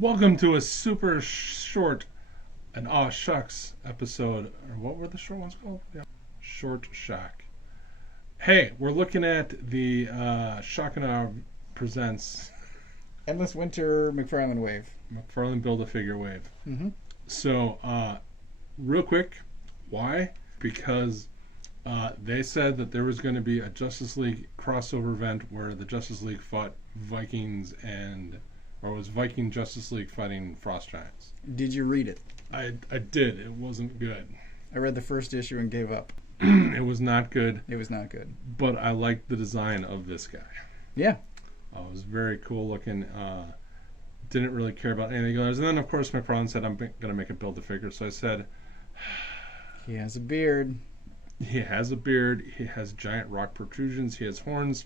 Welcome to a super short and aw shucks episode. Or what were the short ones called? Yeah. Short Shock. Hey, we're looking at the Shock and Awe presents Endless Winter McFarlane Wave. McFarlane Build-A-Figure Wave. Mm-hmm. So, real quick, why? Because they said that there was going to be a Justice League crossover event where the Justice League fought Vikings or was Viking Justice League fighting Frost Giants. Did you read it? I did. It wasn't good. I read the first issue and gave up. It was not good. It was not good. But I liked the design of this guy. Yeah. It was very cool looking. Didn't really care about anything else. And then, of course, McFarlane said, I'm going to make a Build-A-Figure. So I said... He has a beard. He has a beard. He has giant rock protrusions. He has horns.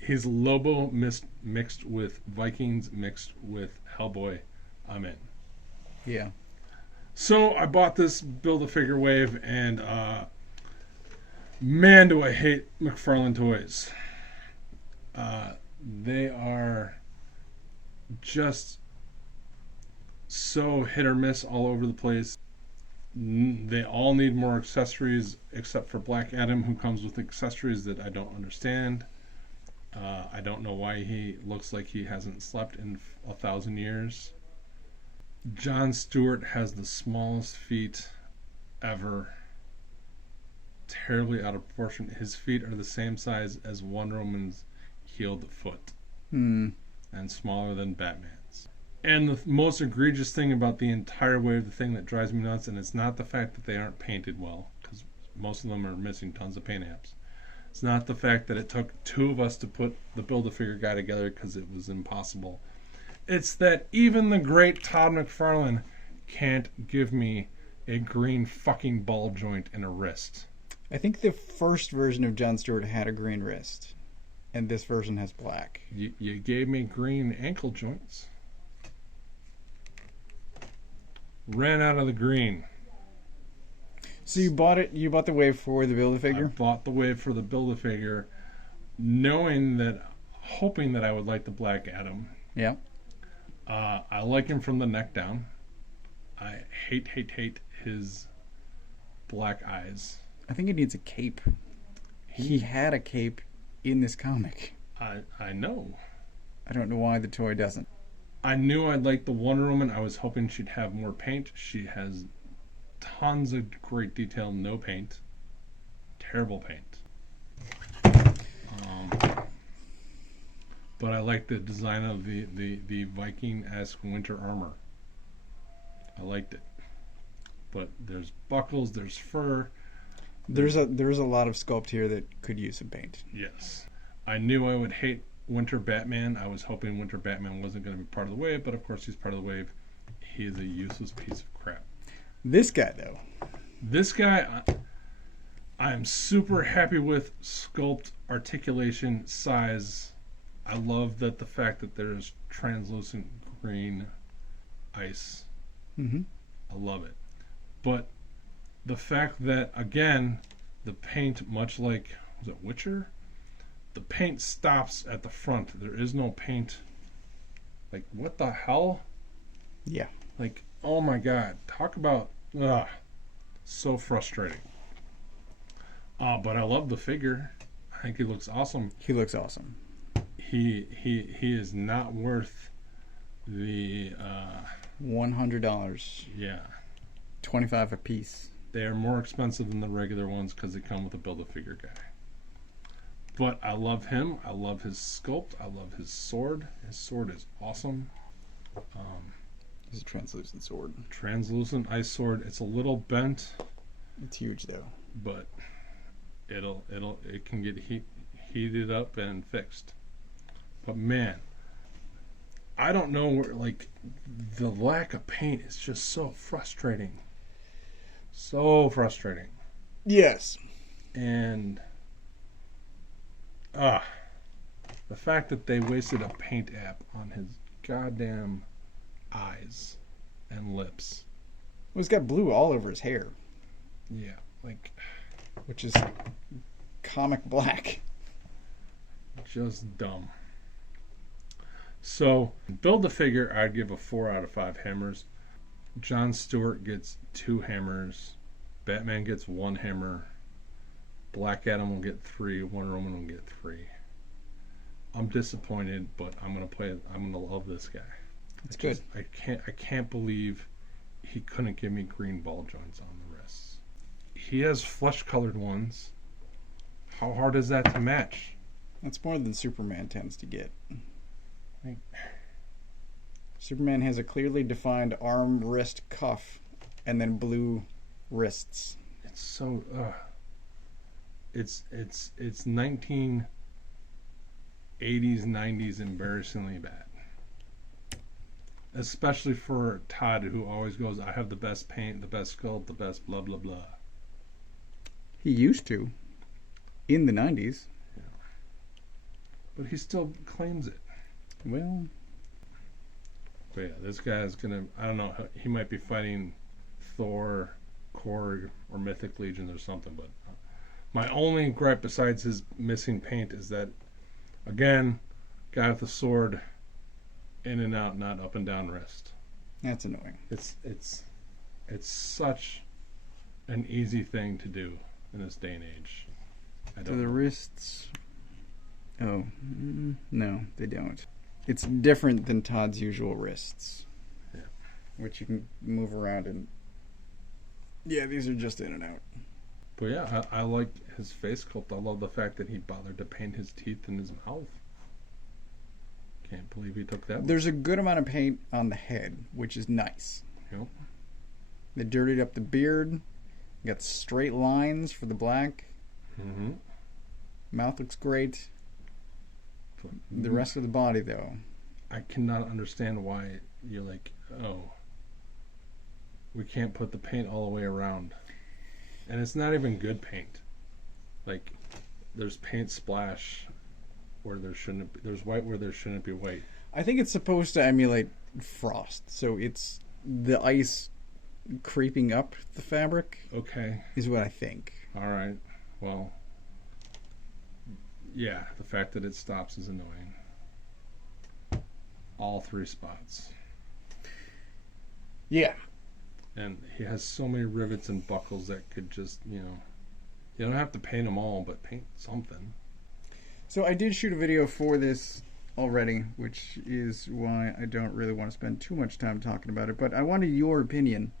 He's Lobo mixed with Vikings mixed with Hellboy. I'm in. Yeah. So I bought this Build-A-Figure Wave, and man, do I hate McFarlane toys. They are just so hit or miss all over the place. They all need more accessories, except for Black Adam, who comes with accessories that I don't understand. I don't know why he looks like he hasn't slept in 1,000 years. John Stewart has the smallest feet ever. Terribly out of proportion. His feet are the same size as Wonder Woman's healed foot. And smaller than Batman's. And the most egregious thing about the entire wave, the thing that drives me nuts, and it's not the fact that they aren't painted well, because most of them are missing tons of paint apps. It's not the fact that it took two of us to put the Build-A-Figure guy together because it was impossible. It's that even the great Todd McFarlane can't give me a green fucking ball joint and a wrist. I think the first version of John Stewart had a green wrist, and this version has black. You gave me green ankle joints. Ran out of the green. So you bought it? You bought the wave for the Build-A-Figure? I bought the wave for the Build-A-Figure, hoping that I would like the Black Adam. Yeah. I like him from the neck down. I hate his black eyes. I think he needs a cape. He had a cape in this comic. I know. I don't know why the toy doesn't. I knew I'd like the Wonder Woman. I was hoping she'd have more paint. She has tons of great detail, no paint. Terrible paint. But I like the design of the Viking-esque winter armor. I liked it. But there's buckles, there's fur. There's a lot of sculpt here that could use some paint. Yes. I knew I would hate Winter Batman. I was hoping Winter Batman wasn't going to be part of the wave, but of course he's part of the wave. He is a useless piece of crap. This guy, though. This guy, I'm super happy with sculpt, articulation, size. I love the fact that there's translucent green ice. Mm-hmm. I love it. But the fact that, again, the paint, much like, was it Witcher? The paint stops at the front. There is no paint. Like, what the hell? Yeah. Like, oh my god. Talk about, so frustrating. But I love the figure. I think he looks awesome. He looks awesome. He is not worth the $100. Yeah. $25 a piece. They are more expensive than the regular ones because they come with a Build-A-Figure guy. But I love him. I love his sculpt. I love his sword. His sword is awesome. It's a translucent sword. Translucent ice sword. It's a little bent. It's huge though. But it can get heated up and fixed. But man, I don't know where, like, the lack of paint is just so frustrating. So frustrating. Yes. And the fact that they wasted a paint app on his goddamn eyes and lips. Well, he's got blue all over his hair. Yeah, like, which is comic black. just dumb. So, build a figure, I'd give a 4 out of 5 hammers. Jon Stewart gets 2 hammers. Batman gets 1 hammer. Black Adam will get 3. Wonder Woman will get 3. I'm disappointed, but I'm gonna love this guy. That's good. I can't believe he couldn't give me green ball joints on the wrists. He has flesh-colored ones. How hard is that to match? That's more than Superman tends to get. Like, Superman has a clearly defined arm, wrist, cuff, and then blue wrists. it's so. It's 1980s, 90s embarrassingly bad. Especially for Todd, who always goes, I have the best paint, the best sculpt, the best blah, blah, blah. He used to. In the 90s. Yeah. But he still claims it. Well. But yeah, this guy is going to, I don't know, he might be fighting Thor, Korg, or Mythic Legion or something, but my only gripe besides his missing paint is that, again, guy with a sword, in and out, not up and down wrist. That's annoying. It's such an easy thing to do in this day and age. Do the wrists? Oh, no, they don't. It's different than Todd's usual wrists. Yeah. Which you can move around and... Yeah, these are just in and out. But yeah, I like his face sculpt. I love the fact that he bothered to paint his teeth and his mouth. Can't believe he took that. There's a good amount of paint on the head, which is nice. Yep. They dirtied up the beard. Got straight lines for the black. Mm-hmm. Mouth looks great. The rest of the body, though. I cannot understand why you're like, oh, we can't put the paint all the way around. And it's not even good paint. Like, there's paint splash where there shouldn't be. There's white where there shouldn't be white. I think it's supposed to emulate frost. So it's the ice creeping up the fabric. Okay. Is what I think. All right. Well, yeah, the fact that it stops is annoying. All 3 spots. Yeah. And he has so many rivets and buckles that could just, you don't have to paint them all, but paint something. So I did shoot a video for this already, which is why I don't really want to spend too much time talking about it, but I wanted your opinion.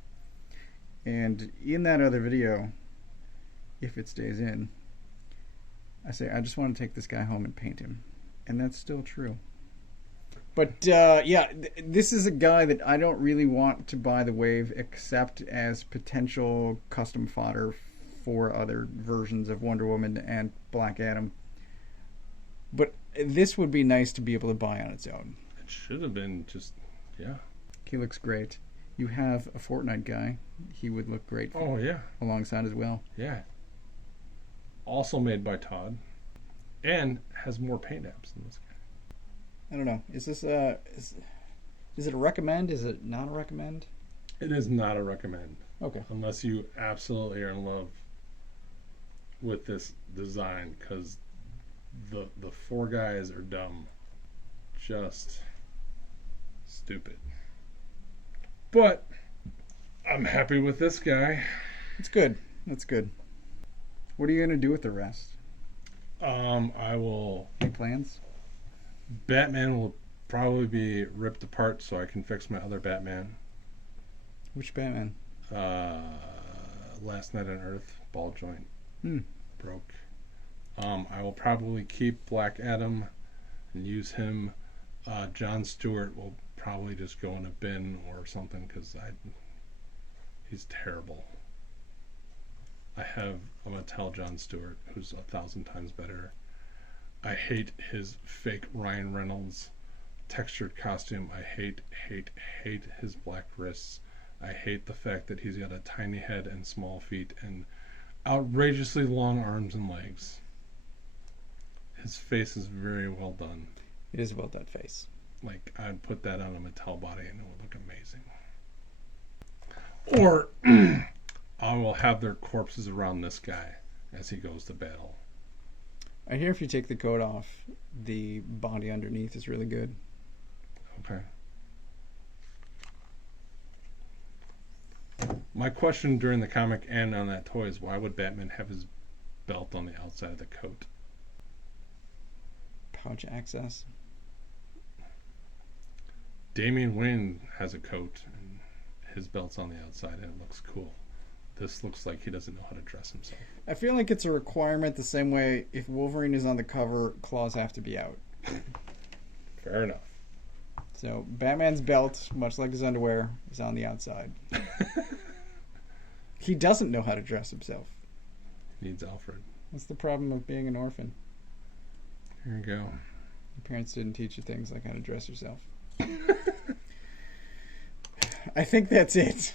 And in that other video, if it stays in, I say I just want to take this guy home and paint him. And that's still true. But yeah, this is a guy that I don't really want to buy the wave except as potential custom fodder for other versions of Wonder Woman and Black Adam. But this would be nice to be able to buy on its own. It should have been just, yeah. He looks great. You have a Fortnite guy. He would look great. Oh, yeah. Alongside as well. Yeah. Also made by Todd. And has more paint apps than this guy. I don't know. Is this is it a recommend? Is it not a recommend? It is not a recommend. Okay. Unless you absolutely are in love with this design, because the 4 guys are dumb. Just stupid. But I'm happy with this guy. It's good. That's good. What are you going to do with the rest? I will... Any plans? Batman will probably be ripped apart so I can fix my other Batman. Which Batman? Last Night on Earth, ball joint broke. I will probably keep Black Adam and use him. Jon Stewart will probably just go in a bin or something because he's terrible. I'm gonna tell Jon Stewart, who's 1,000 times better. I hate his fake Ryan Reynolds textured costume. I hate his black wrists. I hate the fact that he's got a tiny head and small feet and outrageously long arms and legs. His face is very well done. It is a well done face. Like, I'd put that on a Mattel body and it would look amazing. Or I will have their corpses around this guy as he goes to battle. I hear if you take the coat off, the body underneath is really good. Okay. My question during the comic and on that toy is, why would Batman have his belt on the outside of the coat? Pouch access. Damian Wayne has a coat, and his belt's on the outside, and it looks cool. This looks like he doesn't know how to dress himself. I feel like it's a requirement the same way if Wolverine is on the cover, claws have to be out. Fair enough. So Batman's belt, much like his underwear, is on the outside. He doesn't know how to dress himself. Needs Alfred. That's the problem of being an orphan. Here you go. Your parents didn't teach you things like how to dress yourself. I think that's it.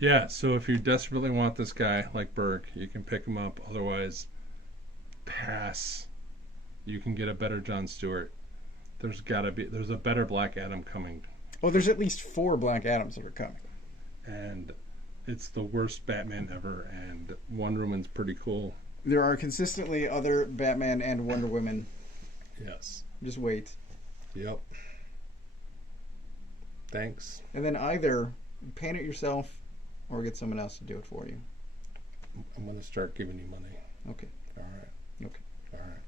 Yeah, so if you desperately want this guy, like Berg, you can pick him up. Otherwise, pass. You can get a better Jon Stewart. There's a better Black Adam coming. Oh, there's at least 4 Black Adams that are coming. And it's the worst Batman ever, and Wonder Woman's pretty cool. There are consistently other Batman and Wonder Women. Yes. Just wait. Yep. Thanks. And then either paint it yourself or get someone else to do it for you. I'm going to start giving you money. Okay. All right. Okay. All right.